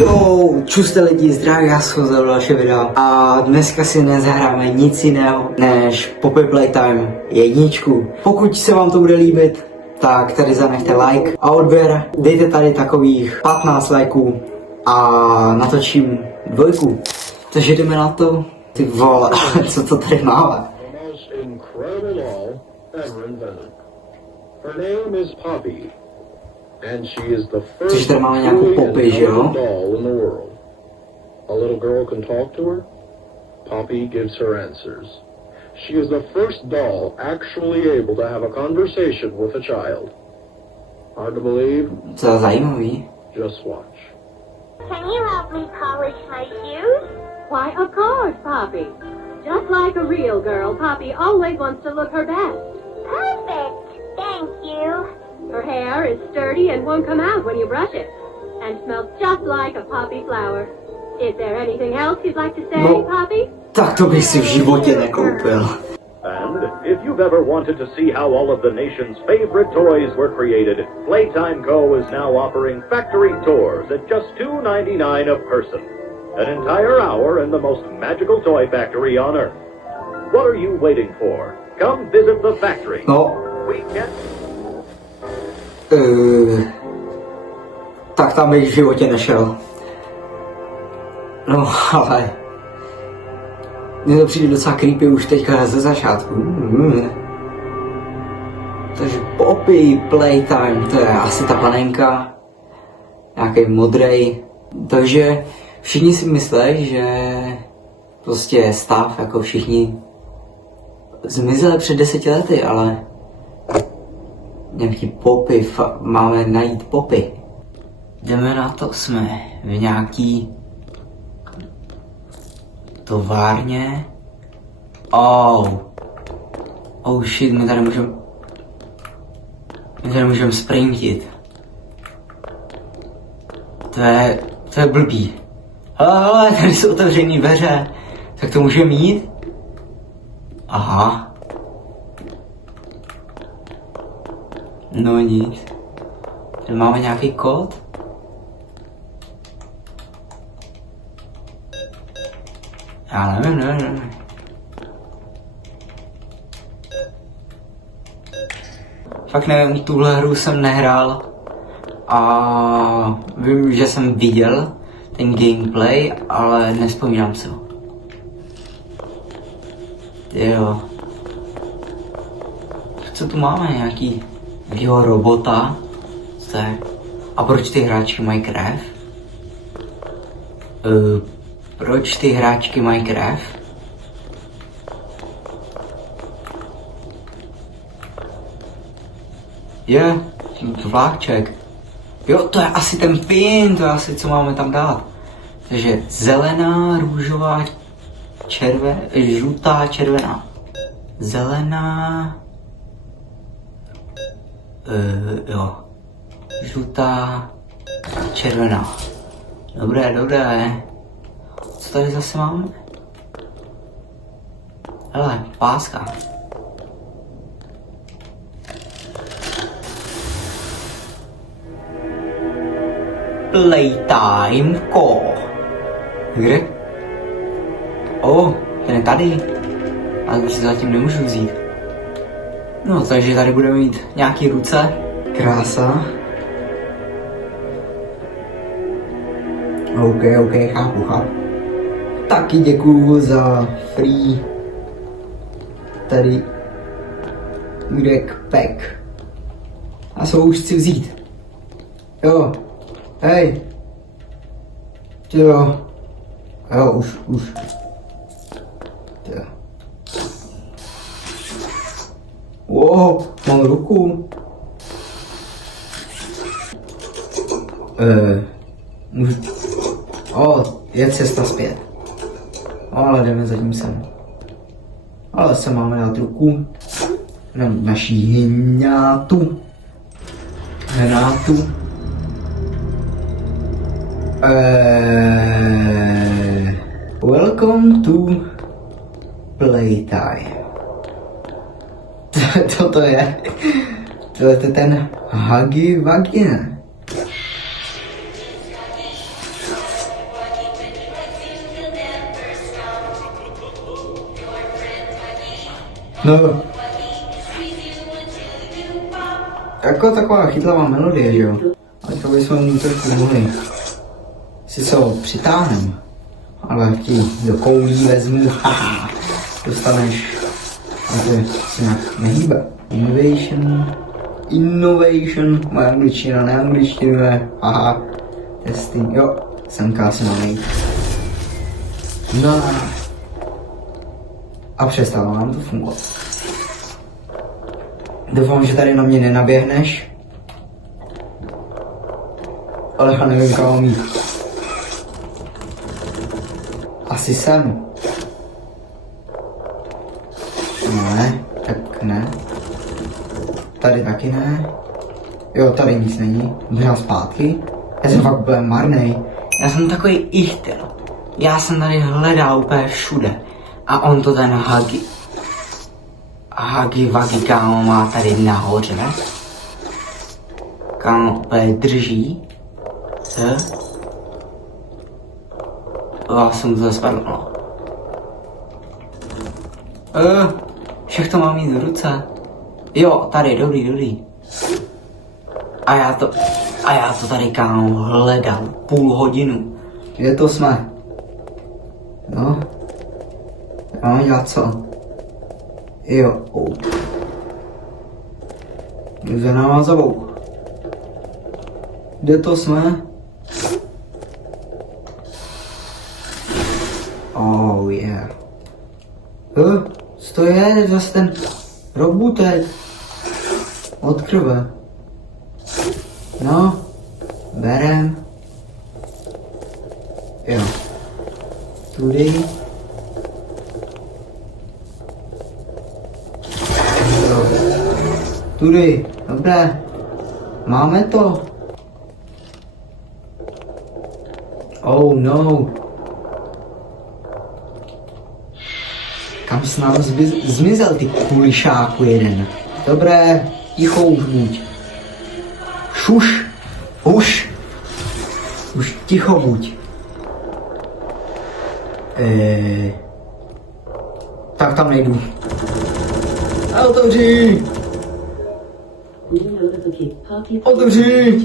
Jo, čuste lidi, zdravím, já jsem za další video a dneska si nezahráme nic jiného než Poppy Playtime 1. Pokud se vám to bude líbit, tak tady zanechte like a odběr, dejte tady takových 15 lajků a natočím 2. Takže jdeme na to. Ty vole, co to tady máme? And she is the first Což tady máme nějakou Poppy, že jo? doll in the world. A little girl can talk to her. Poppy gives her answers. She is the first doll actually able to have a conversation with a child. Hard to believe? Co zajímavý? Just watch. Can you help me polish my shoes? Why, of course, Poppy. Just like a real girl, Poppy always wants to look her best. Perfect. Thank you. Her hair is sturdy and won't come out when you brush it, and smells just like a poppy flower. Is there anything else you'd like to say, No. Poppy? Tak to bych si v životě nekoupil. And if you've ever wanted to see how all of the nation's favorite toys were created, Playtime Co. is now offering factory tours at just $2.99 a person. An entire hour in the most magical toy factory on Earth. What are you waiting for? Come visit the factory. No, We can... tak tam bych v životě nešel. No, ale mně to přijde docela creepy už teďka ze začátku. Takže Poppy Playtime, to je asi ta panenka, nějaký modrej. Takže všichni si myslí, že prostě stav jako všichni zmizeli před 10 lety, ale nějaký Poppy, máme najít Poppy. Jdeme na to, jsme v nějaký továrně. Oh shit, my tady můžeme sprintit. To je blbý. Hele, tady jsou otevřený dveře. Tak to můžeme jít? Aha. No nic. Tady máme nějaký kód? Já nevím. Fakt nevím, tuhle hru jsem nehrál a vím, že jsem viděl ten gameplay, ale nevzpomínám se ho. Jo. Co tu máme? Nějakýho robota? Co je? A proč ty hráčky mají krev? Proč ty hráčky mají krev? Je, vláček. Jo, to je asi ten pin, to je asi co máme tam dát. Takže zelená, růžová, žlutá, červená. Zelená. Jo. Žlutá, červená. Dobré. Co tady zase máme? Hele, páska. Playtime Co. Kde? Ten je tady. Ale to si zatím nemůžu vzít. No, takže tady budeme mít nějaký ruce. Krása. OK, chápu. Taky děkuju za free tady pack. A co už chci vzít? Jo, hej. Jo, už. Jo. Wow, mám ruku. Můžu... Je cesta zpět. Ale jdeme zatím sem. Ale se máme dát ruku na naší hnátu. Welcome to Playtime. To je. To je ten Huggy Wuggy, ne? No. Jako taková chytlavá melodie, že jo? Ale to bychom mu trošku mohli. Si co, přitáhnem. Ale ti do koulí vezmu, haha. Dostaneš. A to se nějak nehýbe. Innovation, moje angličtina neangličtinuje, haha. Testing, jo, semka asi má nejít. No. A přestalo nám to fungovat. Doufám, že tady na mě nenaběhneš. Ale já nevím, kam mám jít. Asi sem. Ne, tak ne. Tady taky ne. Jo, tady nic není. Běhám zpátky. Já jsem fakt úplně marnej. Já jsem takový ichtyl. Já jsem tady hledal úplně všude. A on to ten Hagi Vagi, kámo, má tady nahoře. Kámo, úplně drží. Já jsem to spadl. Všech to mám mít v ruce. Jo, tady, dobrý. A já to tady, kámo, hledal půl hodinu. Kde to jsme? No. Mám dělat co? Jo. Za náma zavou. Kde to jsme? Oh yeah. Co to je zase ten robutek? Od krve. No. Berem. Jo. Tudy. Jo. Tudy. Dobré. Máme to. Oh no. Kam jsi nám zmizel, ty kulišáku jeden? Dobré, ticho už buď. Šuš. Už ticho buď. Tak tam nejdu. Otevři! Otevři!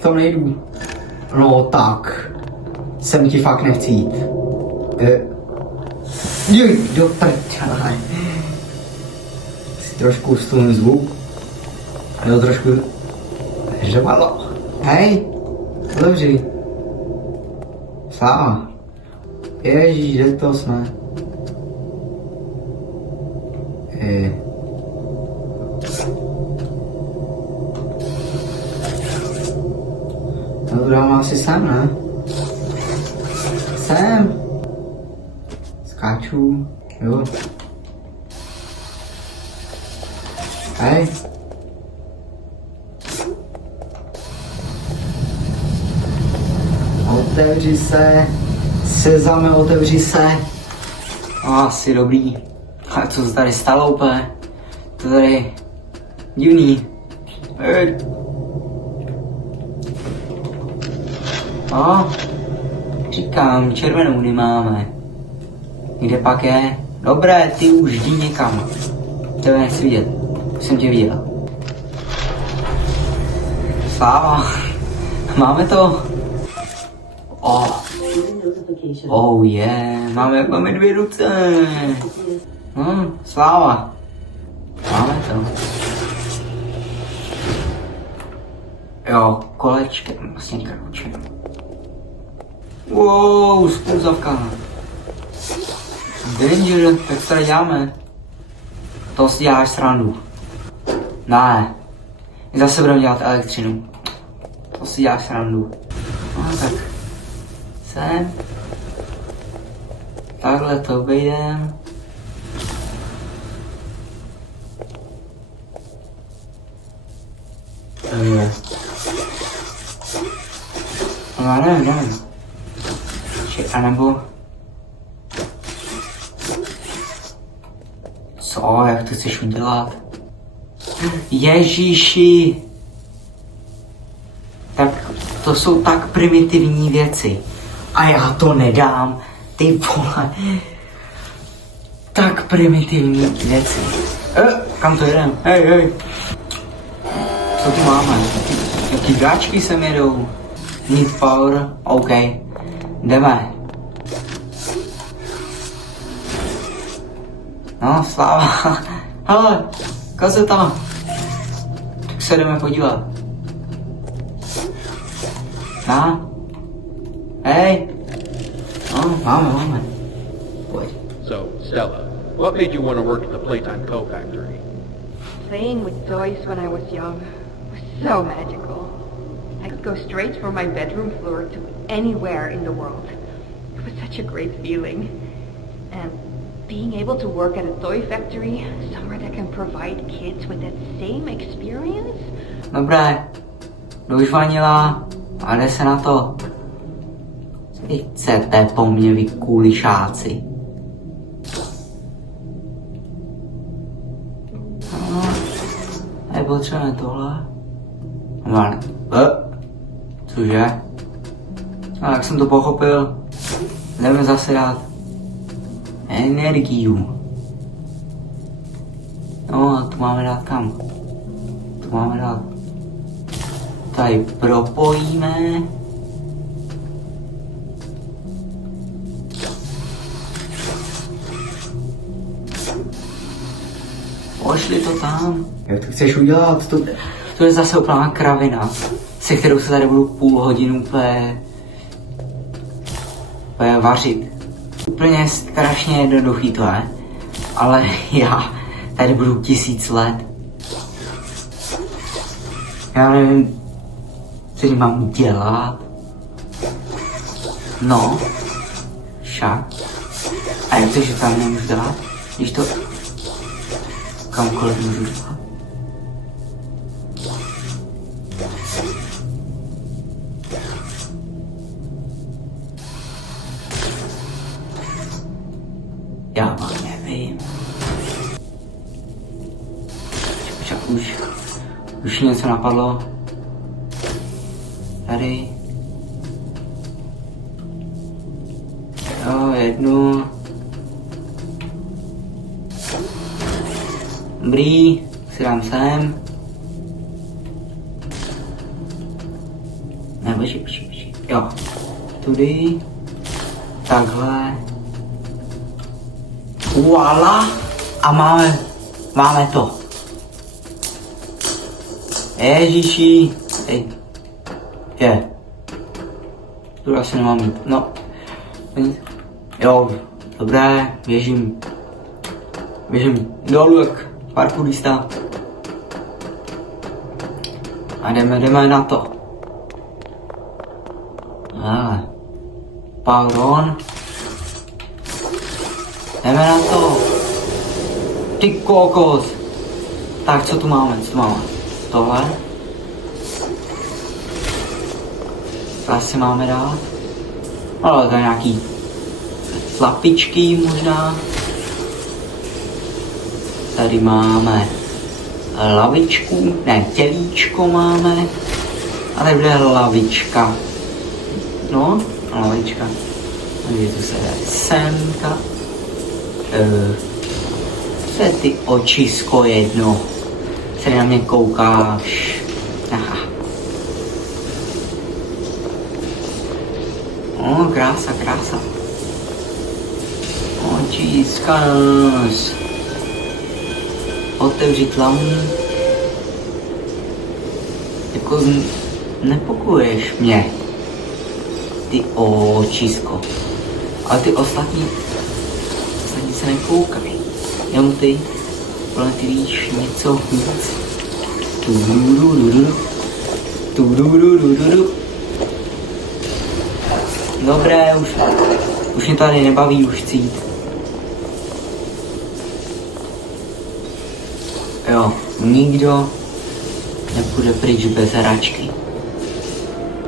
Tam nejdu. No tak. Sem ti fakt nechci jít. Do prdele. Si trošku ustům zvuk. A jo, trošku hřevalo. Hej, otevři. Sláva. Ježíš, kde to jsme? No to dám asi sem, ne? Sem. Skáču. Jo. Hej. Otevři se. Sezame, otevři se. Asi dobrý. A co se tady stalo úplně? To tady divný. Říkám, červenou nemáme. Kde pak je? Dobré, ty už jdi někam. Tebe nechci vidět. Už jsem tě viděl. Sláva. Máme to. Oh yeah, máme 2 ruce. Sláva. Máme to. Jo, kolečkem, vlastně kručem. Wow, spouzavka. Danger, tak co tady děláme? To si děláš srandu. Ne. My zase budeme dělat elektřinu. To si děláš srandu. No tak. Sem. Takhle to obejdem. No já nevím. A nebo... Co, jak to chceš udělat? Ježíši! Tak to jsou tak primitivní věci. A já to nedám. Ty vole. tak primitivní věci. Kam to jedem? Hej. Co tu máme? Jaký dráčky sem jedou? Need power, OK. Jdeme. No, sláva. Hele, kazeta. Tak se jdeme podívat. Hej. No, máme. Pojď. So, Stella, what made you want to work at the Playtime Co. factory? Playing with toys when I was young was so magical. I could go straight from my bedroom floor to anywhere in the world. It was such a great feeling. And being able to work at a toy factory, somewhere that can provide kids with that same experience. Dobré, dožvanila a jde se na to. Co vy chcete po mně, vy kulišáci? No, nepotřebujeme tohle. Normálně. Cože? No, jak jsem to pochopil, jdeme zase dát energiu. No, a tu máme dát kam? Tu máme dát. Tady propojíme. Pošli to tam. Jak to chceš udělat? To je zase úplná kravina, se kterou se tady budu půl hodinu úplně vařit. Úplně strašně jednoduchý to je, ale já tady budu 1000 let. Já nevím, co mám dělat. No, však. A jak to, že tam nemůžu dát, když to kamkoliv můžu dát? Já vám nevím. Počkej, už něco napadlo. Tady. Jo, jednu. Dobrý, si dám sem. Ne, počkej. Jo, tudy. Takhle. Voila! A máme to. Ježiši. Ej. Je. Tu asi nemám mít. No. Jo, dobré, běžím dolů jak parkourista. A jdeme na to. Power on. Jdeme na to. Ty kokos. Tak, co tu máme? Tohle. To asi máme dát. Ale to je nějaký tlapičky možná. Tady máme lavičku, ne, tělíčko máme. A tady bude lavička. No, lavička. Takže tu se dá semka. Co je ty očisko jedno? Se na mě koukáš. Aha. O, krása. Očiska nás. Otevřít lamu. Jako nepokuješ mě. Ty očisko. Ale ty ostatní se nekoukají. Jenom ty, ale ty víš něco víc. Dobré, už mě tady nebaví, už chci jít. Jo, nikdo nepůjde pryč bez hračky.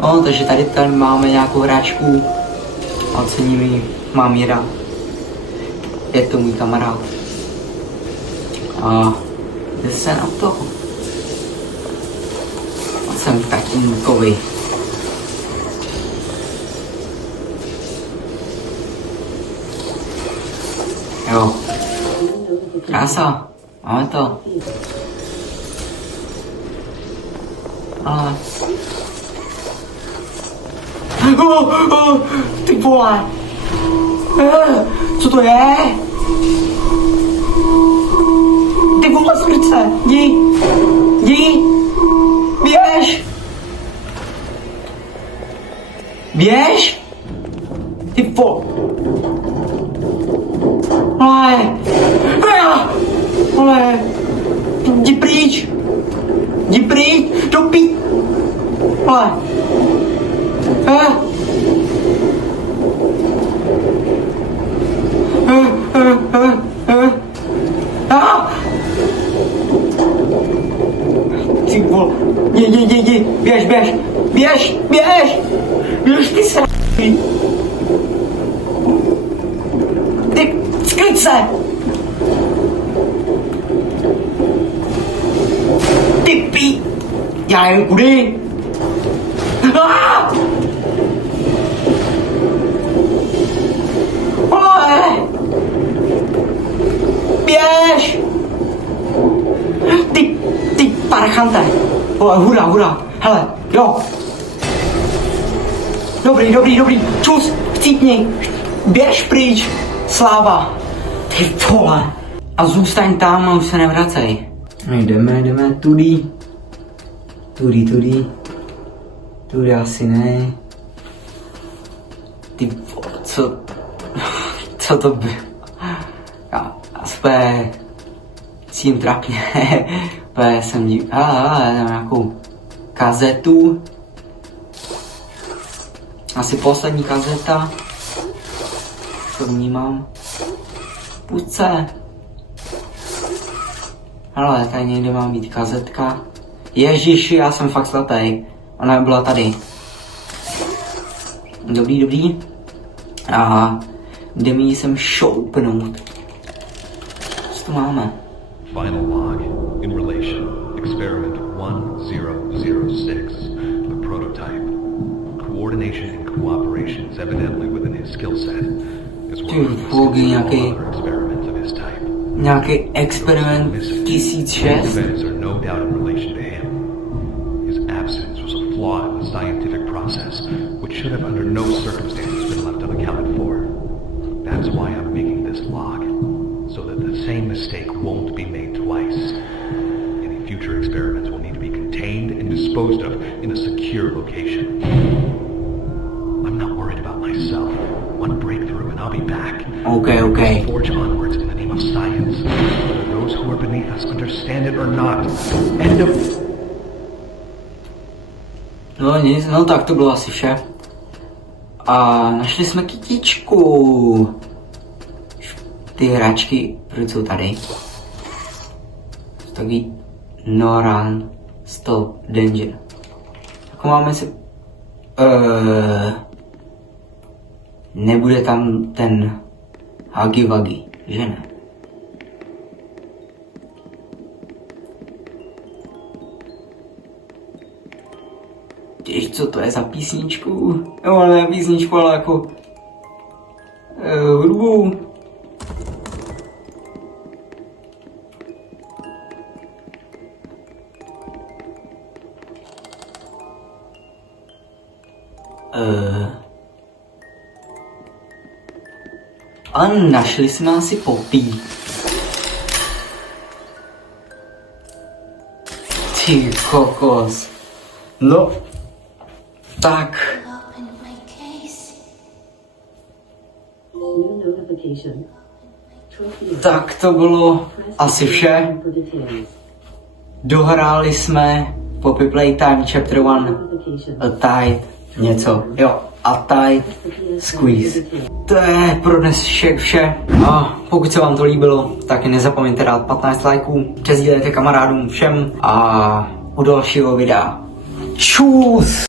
No, takže tady máme nějakou hračku. Ocením ji, mám ji rád. Je to můj kamarád. A jde se na to. A jsem tatínkovi. Jo, Krása, máme to. Ale... Ty vole! Co to je? Ty vole, srdce! Jdi! Běž! Běž! Ty vole! Ale! Jdi pryč! Do pí! Ale! Ty vole! Jdi! Běž ty se! Ty, skryť se! Ty pí! Já nevím kudy! Běž! Ty parchante! Hurá! Hele, jo! Dobrý, čus, chcípni! Běž pryč! Sláva! Ty vole! A zůstaň tam a už se nevracej. Jdeme, tudy. Tudy asi ne. Ty vole, co to bylo? Já úplně cítím trapně. Úplně jsem nějakou kazetu. Asi poslední kazeta. To vnímám. Půjce. Ale tady někde má být kazetka. Ježiši, já jsem fakt slepej. Ona byla tady. Dobrý. Aha. Jde mi sem šoupnout. Co to máme? Final log in relation. Experiment 1006. The prototype. Coordination and cooperation is evidently within his skill set. As well as all other experiments of his type. Nějaký experiment 1006? Events are no doubt in relation to him. His absence was a flaw in the scientific process, which should have under no circumstances been left unaccounted for. That's why I'm making this log, so that the same mistake won't be made twice. Any future experiments will need to be contained and disposed of in a secure location. I'm not worried about myself. One breakthrough and I'll be back. Okay. Forge onwards in the name of science, whether those who are beneath us understand it or not. End of... No nic, no tak to bylo asi vše. A našli jsme kytičku. Ty hračky, proč jsou tady? Takový Noran Stop Danger. Jako máme si... Nebude tam ten Huggy Wuggy, že ne? Těž, co to je za písničku? No, ne písničku, ale jako... hudbu. A našli jsme asi Poppy. Ty kokos. No, tak. Tak to bylo asi vše. Dohráli jsme Poppy Playtime Chapter 1 A Tight něco. Jo, A Tight Squeeze. To je pro dnes vše. A pokud se vám to líbilo, tak nezapomeňte dát 15 lajků, přesdílejte kamarádům všem a u dalšího videa. Čus!